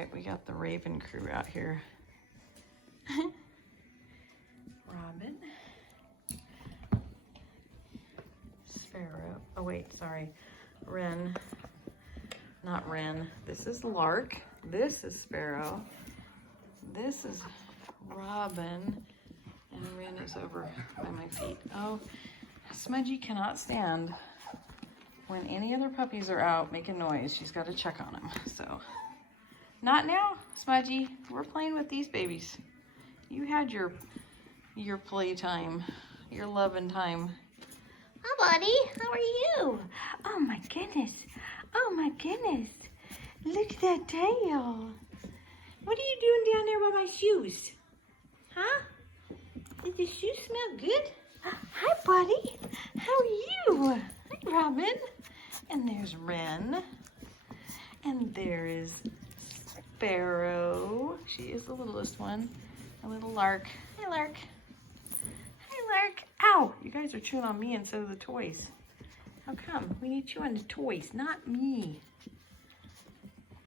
right, we got the Raven crew out here. Robin. Sparrow. Oh wait, sorry. Wren. Not Wren. This is Lark. This is Sparrow. This is Robin. And Wren is over by my feet. Oh, Smudgy cannot stand when any other puppies are out making noise. She's got to check on them. So, not now, Smudgy. We're playing with these babies. You had your playtime, your loving time. Hi, buddy. How are you? Oh my goodness. Oh my goodness. Look at that tail. What are you doing down there by my shoes? Huh? Did the shoes smell good? Hi, buddy. How are you? Hi, Robin. And there's Wren. And there is Sparrow. She is the littlest one. A little Lark. Hi, Lark. Hi, Lark. Ow! You guys are chewing on me instead of the toys. How come? We need to chew on the toys, not me.